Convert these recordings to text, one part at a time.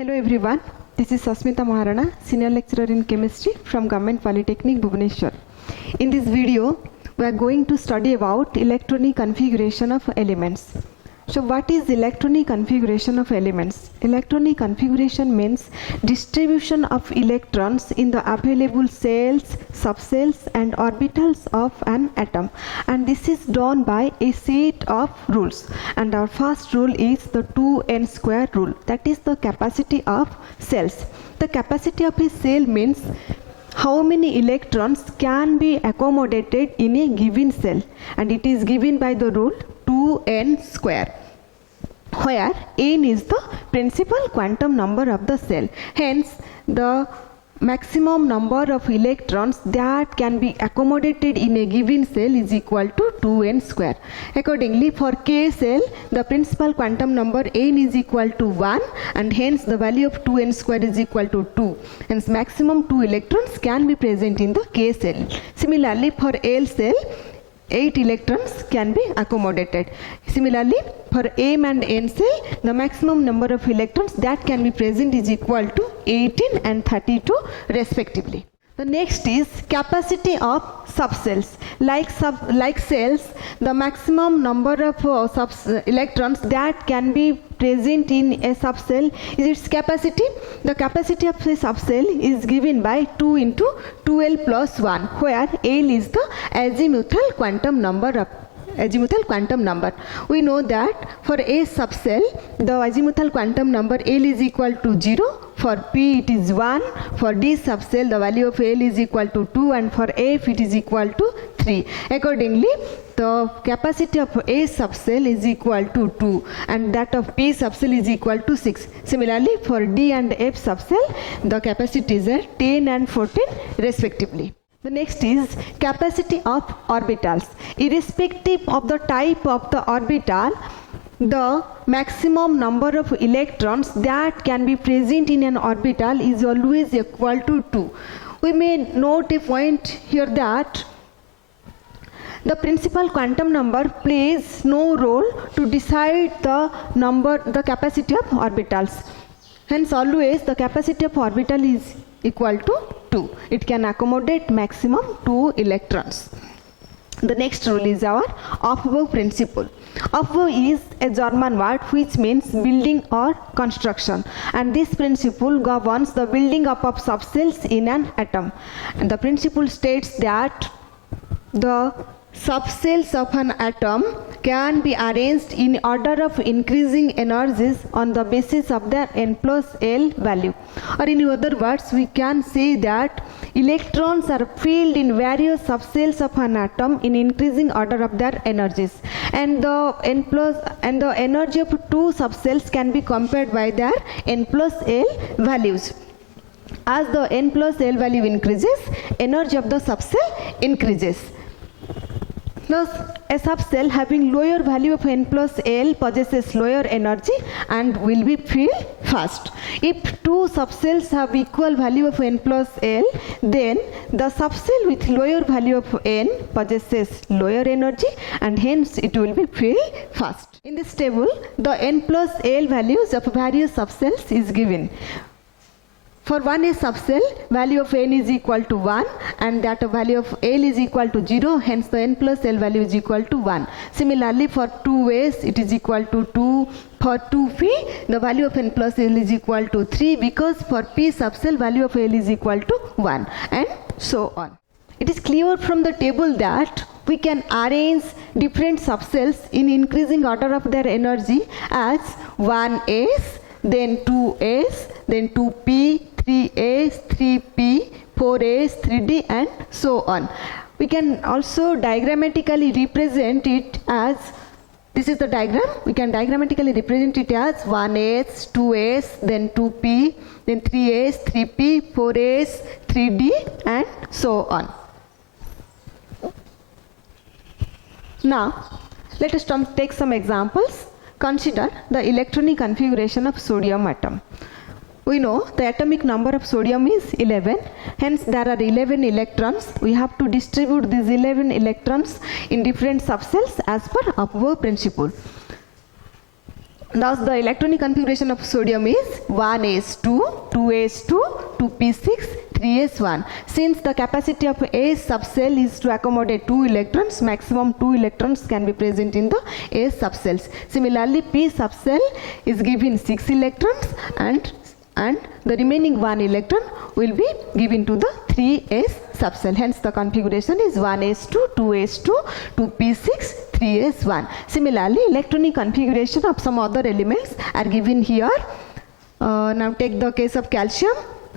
Hello everyone, this is Sasmita Moharana, Senior Lecturer in Chemistry from Government Polytechnic, Bhubaneswar. In this video, we are going to study about electronic configuration of elements. So what is electronic configuration of elements? Electronic configuration means distribution of electrons in the available cells, subcells and orbitals of an atom, and this is done by a set of rules. And our first rule is the 2n square rule, that is the capacity of cells. The capacity of a cell means how many electrons can be accommodated in a given cell, and it is given by the rule 2n square, where n is the principal quantum number of the cell. Hence, the maximum number of electrons that can be accommodated in a given cell is equal to 2n square. Accordingly, for k cell, the principal quantum number n is equal to 1, and hence the value of 2n square is equal to 2. Hence, maximum 2 electrons can be present in the k cell. Similarly, for L cell, 8 electrons can be accommodated. Similarly, for M and N cell, the maximum number of electrons that can be present is equal to 18 and 32 respectively. The next is capacity of subcells. Like cells, the maximum number of electrons that can be present in a subcell is its capacity. The capacity of a subcell is given by 2 into 2L plus 1, where L is the azimuthal quantum number. We know that for a subcell, the azimuthal quantum number L is equal to 0, for P it is 1, for D subcell the value of L is equal to 2, and for F it is equal to 3. Accordingly, the capacity of A subcell is equal to 2 and that of P subcell is equal to 6. Similarly, for D and F subcell, the capacities are 10 and 14 respectively. The next is capacity of orbitals. Irrespective of the type of the orbital, the maximum number of electrons that can be present in an orbital is always equal to 2. We may note a point here that the principal quantum number plays no role to decide the capacity of orbitals. Hence, always the capacity of orbital is equal to 2. It can accommodate maximum 2 electrons. The next rule is our Aufbau principle. Aufbau is a German word which means building or construction, and this principle governs the building up of subcells in an atom. And the principle states that the subcells of an atom can be arranged in order of increasing energies on the basis of their n plus L value. Or in other words, we can say that electrons are filled in various subcells of an atom in increasing order of their energies, and the energy of two subcells can be compared by their n plus L values. As the n plus L value increases, energy of the subcell increases. Thus, a subcell having lower value of n plus L possesses lower energy and will be filled fast. If two subcells have equal value of n plus L, then the subcell with lower value of n possesses lower energy and hence it will be filled fast. In this table, the n plus L values of various subcells is given. For 1A subcell, value of n is equal to 1 and that value of L is equal to 0, hence the n plus L value is equal to 1. Similarly, for 2As, it is equal to 2. For 2P, the value of n plus L is equal to 3 because for P subcell, value of L is equal to 1 and so on. It is clear from the table that we can arrange different subcells in increasing order of their energy as 1S, then 2S, then 2P, 3S, 3P, 4S, 3D and so on. We can also diagrammatically represent it as, this is the diagram, we can diagrammatically represent it as 1S, 2S, then 2P, then 3S, 3P, 4S, 3D and so on. Now, let us take some examples. Consider the electronic configuration of sodium atom. We know the atomic number of sodium is 11, hence there are 11 electrons. We have to distribute these 11 electrons in different subcells as per Aufbau principle. Thus the electronic configuration of sodium is 1s2, 2s2, 2p6, 3s1. Since the capacity of S subcell is to accommodate 2 electrons, maximum 2 electrons can be present in the S subcells. Similarly, P subcell is given 6 electrons and the remaining 1 electron will be given to the 3s subcell. Hence the configuration is 1s2, 2s2, 2p6, 3s1. Similarly, electronic configuration of some other elements are given here. Now take the case of calcium.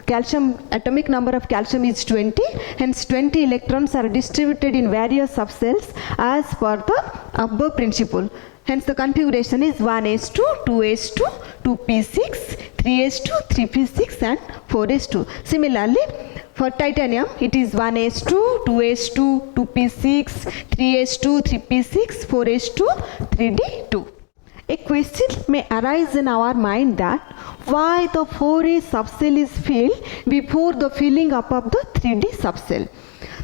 Calcium, atomic number of calcium is 20, hence 20 electrons are distributed in various subcells as per the above principle. Hence the configuration is 1s2, 2s2, 2p6, 3s2, 3p6 and 4s2. Similarly, for titanium it is 1s2, 2s2, 2p6, 3s2, 3p6, 4s2, 3d2. A question may arise in our mind that why the 4s subcell is filled before the filling up of the 3d subcell.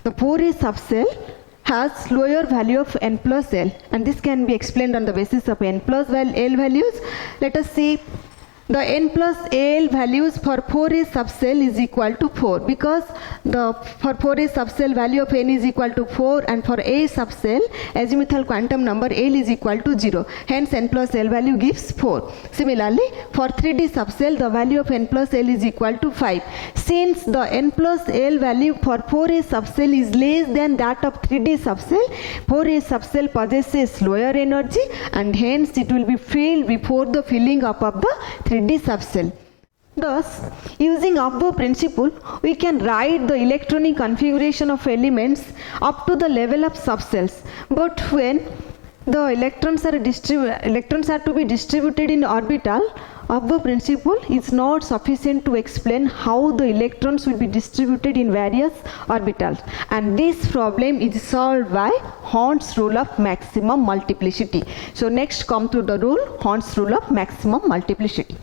The 4s subcell has lower value of n plus L, and this can be explained on the basis of n plus L values. Let us see. The n plus L values for 4s subcell is equal to 4 because for 4s subcell value of n is equal to 4 and for A subcell azimuthal quantum number L is equal to 0. Hence n plus L value gives 4. Similarly, for 3D subcell the value of n plus L is equal to 5. Since the n plus L value for 4s subcell is less than that of 3D subcell, 4s subcell possesses lower energy and hence it will be filled before the filling up of the 3D subcell. Thus, using above principle, we can write the electronic configuration of elements up to the level of subcells. But when the electrons are to be distributed in orbital, above principle is not sufficient to explain how the electrons will be distributed in various orbitals, and this problem is solved by Horn's rule of maximum multiplicity. So next come to the rule, Horn's rule of maximum multiplicity.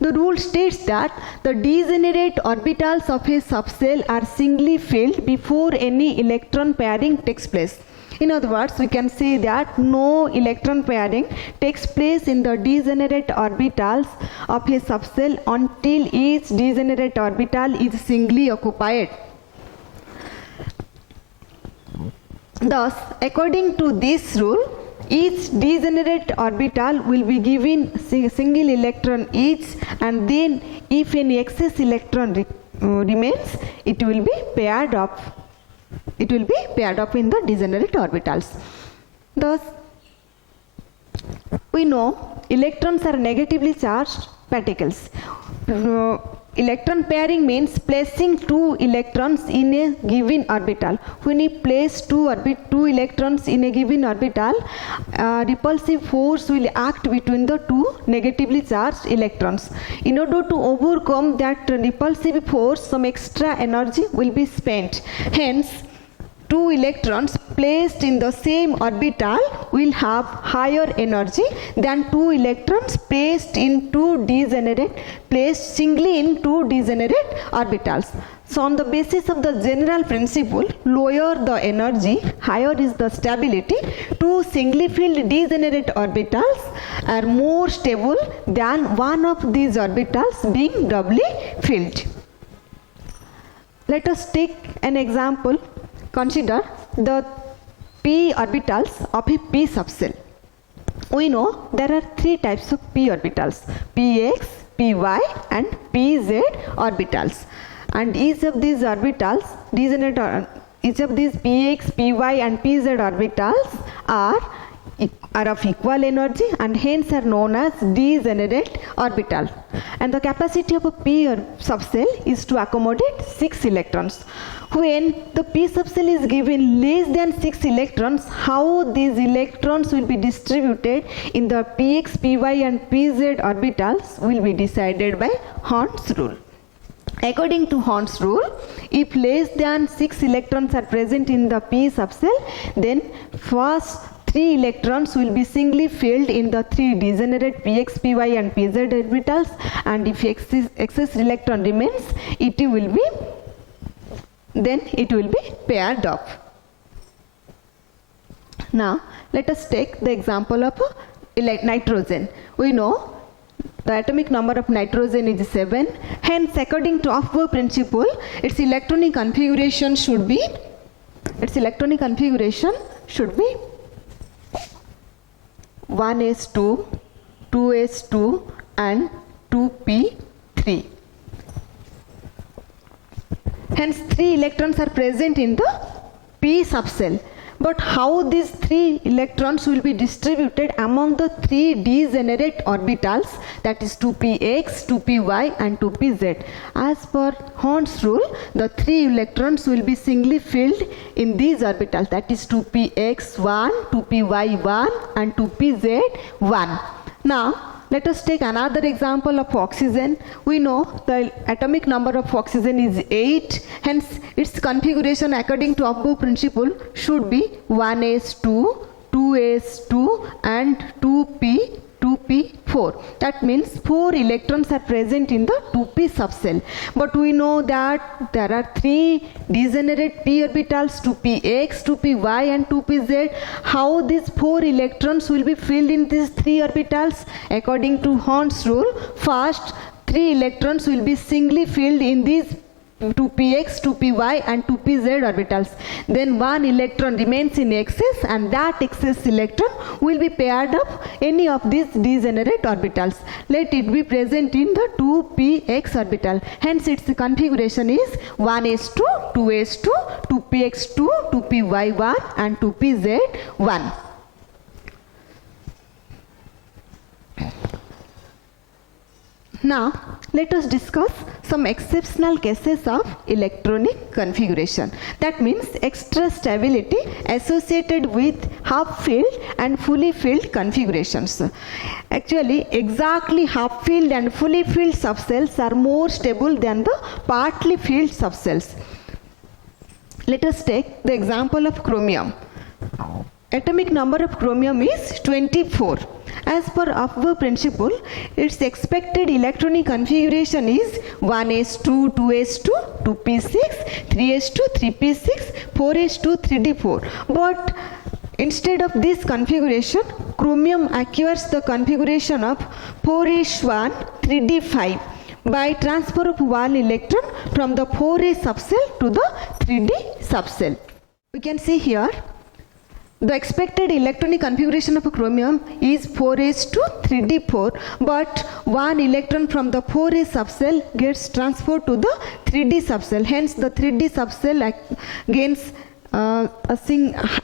The rule states that the degenerate orbitals of a subcell are singly filled before any electron pairing takes place. In other words, we can say that no electron pairing takes place in the degenerate orbitals of a subcell until each degenerate orbital is singly occupied. Thus, according to this rule, each degenerate orbital will be given single electron each, and then if any excess electron remains, it will be paired up. It will be paired up in the degenerate orbitals. Thus, we know electrons are negatively charged particles. Electron pairing means placing 2 electrons in a given orbital. When we place 2 electrons in a given orbital, repulsive force will act between the 2 negatively charged electrons. In order to overcome that repulsive force, some extra energy will be spent. Hence, 2 electrons placed in the same orbital will have higher energy than 2 electrons placed singly in 2 degenerate orbitals. So on the basis of the general principle, lower the energy, higher is the stability, 2 singly filled degenerate orbitals are more stable than one of these orbitals being doubly filled. Let us take an example. Consider the p orbitals of a p subcell. We know there are 3 types of p orbitals: px, py and pz orbitals, and each of these orbitals, each of these px, py and pz orbitals are of equal energy and hence are known as degenerate orbital, and the capacity of a p subcell is to accommodate 6 electrons. When the p subcell is given less than 6 electrons, how these electrons will be distributed in the px, py and pz orbitals will be decided by Horn's rule. According to Horn's rule, if less than 6 electrons are present in the p subcell, then first 3 electrons will be singly filled in the 3 degenerate px, py and pz orbitals, and if excess electron remains, it will be paired up. Now let us take the example of nitrogen. We know The atomic number of nitrogen is 7. Hence, according to above principle, its electronic configuration should be 1s2, 2s2 and 2p3. Hence, 3 electrons are present in the p subcell. But how these 3 electrons will be distributed among the 3 degenerate orbitals, that is 2px, 2py and 2pz. As per Horn's rule, the 3 electrons will be singly filled in these orbitals, that is 2px1, 2py1 and 2pz1. Now, let us take another example of oxygen. We know the atomic number of oxygen is 8. Hence, its configuration according to above principle should be 1s2, 2s2 and 2p4. That means 4 electrons are present in the 2p subcell. But we know that there are 3 degenerate p orbitals, 2px, 2py and 2pz. How these 4 electrons will be filled in these 3 orbitals? According to Horn's rule, first 3 electrons will be singly filled in these 2px, 2py and 2pz orbitals. Then 1 electron remains in excess, and that excess electron will be paired up any of these degenerate orbitals. Let it be present in the 2px orbital. Hence, its configuration is 1s2, 2s2, 2px2, 2py1 and 2pz1. Now, let us discuss some exceptional cases of electronic configuration. That means extra stability associated with half-filled and fully filled configurations. Actually, exactly half-filled and fully filled subcells are more stable than the partly filled subcells. Let us take the example of chromium. Atomic number of chromium is 24. As per above principle, its expected electronic configuration is 1s2, 2s2, 2p6, 3s2, 3p6, 4s2, 3d4. But instead of this configuration, chromium acquires the configuration of 4s1, 3d5 by transfer of 1 electron from the 4s subcell to the 3d subcell. We can see here, the expected electronic configuration of a chromium is 4s2, 3d4, but 1 electron from the 4s subcell gets transferred to the 3d subcell. Hence, the 3d subcell gains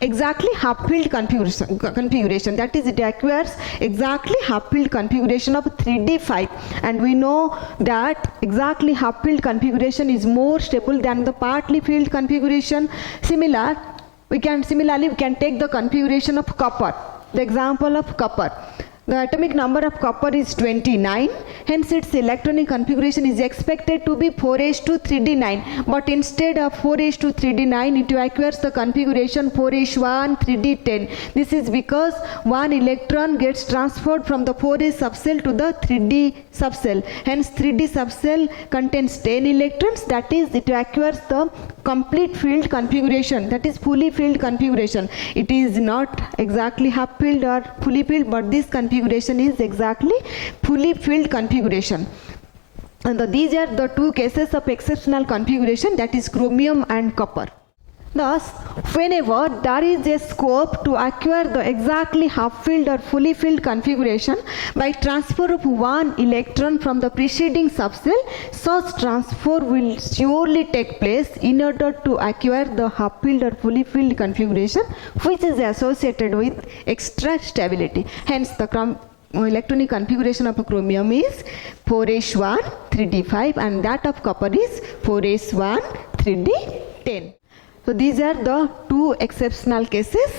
exactly half-filled configuration. That is, it acquires exactly half-filled configuration of 3d5, and we know that exactly half-filled configuration is more stable than the partly filled configuration. Similarly, we can take the configuration of copper. The example of copper. The atomic number of copper is 29. Hence, its electronic configuration is expected to be 4s2, 3d9. But instead of 4s2, 3d9, it acquires the configuration 4s1, 3d10. This is because 1 electron gets transferred from the 4s subcell to the 3d subcell. Hence, 3d subcell contains 10 electrons. That is, it acquires the complete filled configuration, that is fully filled configuration. It is not exactly half filled or fully filled, but this configuration is exactly fully filled configuration. And these are the 2 cases of exceptional configuration, that is chromium and copper. Thus, whenever there is a scope to acquire the exactly half-filled or fully filled configuration by transfer of 1 electron from the preceding subcell, such transfer will surely take place in order to acquire the half-filled or fully filled configuration, which is associated with extra stability. Hence, the electronic configuration of a chromium is 4s1, 3d5, and that of copper is 4s1, 3d10. So these are the 2 exceptional cases